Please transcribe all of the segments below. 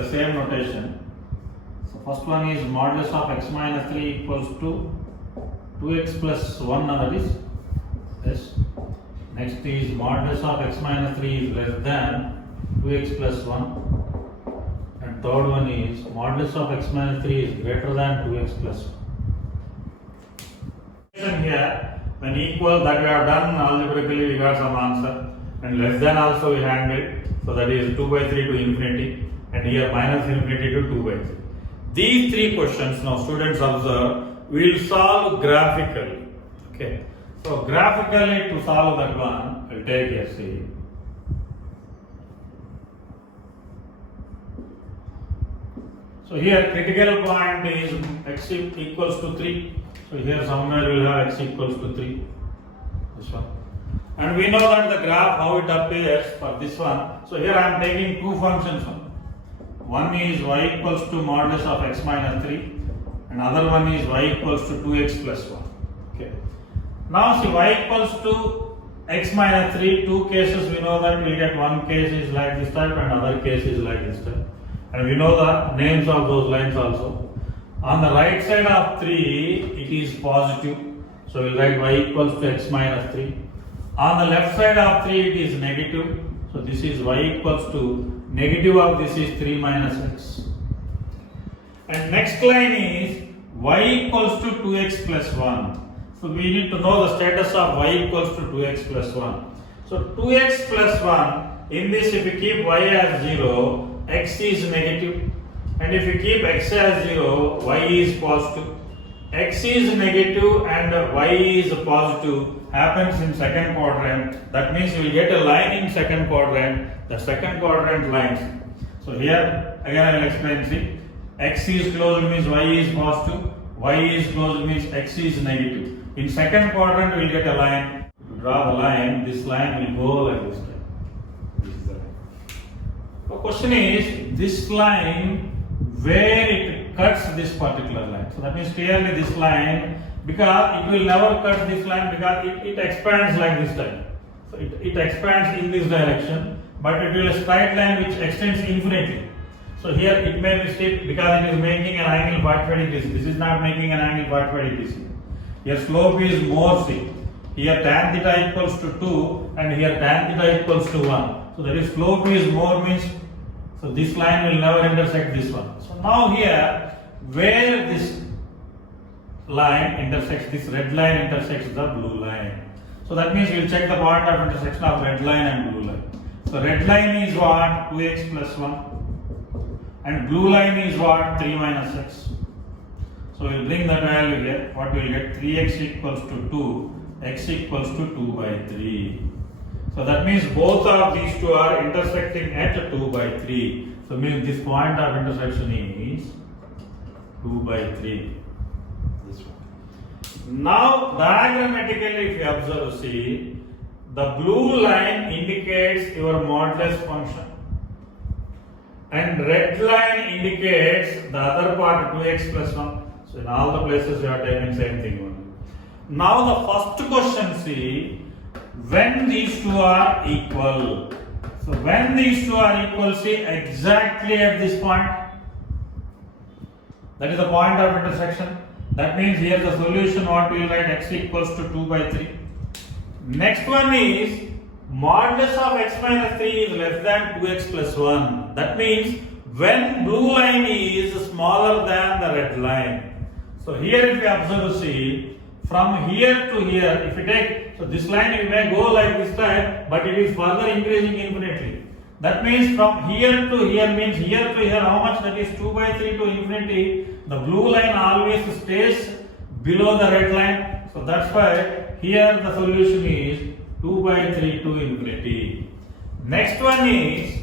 the same notation. So first one is modulus of x minus 3 equals to 2x plus 1, that is yes. Next is modulus of x minus 3 is less than 2x plus 1, and third one is modulus of x minus 3 is greater than 2x plus 1. Here, when equal, that we have done algebraically, we got some answer, and less than also we handled, so that is 2 by 3 to infinity, and here minus infinity to 2 by 3. These three questions, now students observe, we will solve graphically. Okay, so graphically to solve that one, we'll take here, see. So here critical point is x equals to 3. So here somewhere we will have x equals to 3. This one. And we know that the graph, how it appears for this one. So here I am taking two functions. One is y equals to modulus of x minus 3. And other one is y equals to 2x plus 1. Okay. Now see, y equals to x minus 3, two cases we know that we get one case is like this type and other case is like this type. And we know the names of those lines also. On the right side of 3, it is positive. So we'll write y equals to x minus 3. On the left side of 3, it is negative. So this is y equals to negative of this is 3 minus x. And next line is y equals to 2x plus 1. So we need to know the status of y equals to 2x plus 1. So 2x plus 1, in this if we keep y as 0, x is negative. And if we keep x as 0, y is positive. X is negative and y is positive happens in second quadrant. That means you will get a line in second quadrant, the second quadrant lines. So here again I will explain, see. X is closed means y is positive, y is closed means x is negative. In second quadrant we will get a line. To draw the line, this line will go like this. This is the line. The question is, this line, where it cuts this particular line. So that means clearly this line, because it will never cut this line because it expands like this time. So it expands in this direction, but it will a straight line which extends infinitely. So here it may be steep because it is making an angle 45 degrees. This is not making an angle 45 degrees. Here slope is more steep. Here tan theta equals to 2 and here tan theta equals to 1. So that is slope is more means, so this line will never intersect this one. So now here, where this line intersects, this red line intersects the blue line. So that means we will check the point of intersection of red line and blue line. So red line is what? 2x plus 1. And blue line is what? 3 minus x. So we will bring that value here. What we will get? 3x equals to 2, x equals to 2 by 3. So that means both of these two are intersecting at 2 by 3. So means this point of intersection is 2 by 3. This one. Now diagrammatically if you observe, see, the blue line indicates your modulus function. And red line indicates the other part 2x plus 1. So in all the places we are taking same thing only. Now the first question, see, when these two are equal. So when these two are equal, see, exactly at this point, that is the point of intersection. That means here the solution what we will write, x equals to 2 by 3. Next one is modulus of x minus 3 is less than 2x plus 1. That means when blue line is smaller than the red line. So here if you observe, see, from here to here, if you take, so this line you may go like this type, but it is further increasing infinitely. That means from here to here means here to here, how much? That is 2 by 3 to infinity. The blue line always stays below the red line. So that's why here the solution is 2 by 3 to infinity. Next one is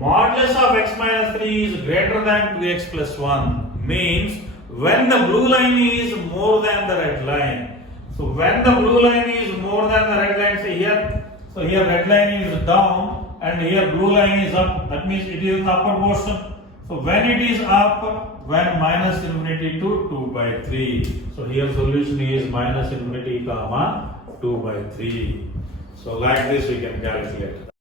modulus of x minus 3 is greater than 2x plus 1. Means when the blue line is more than the red line. So when the blue line is more than the red line, say here, so here red line is down and here blue line is up. That means it is in the upper portion. So when it is up, when minus infinity to 2 by 3. So here solution is minus infinity comma 2 by 3. So like this we can calculate.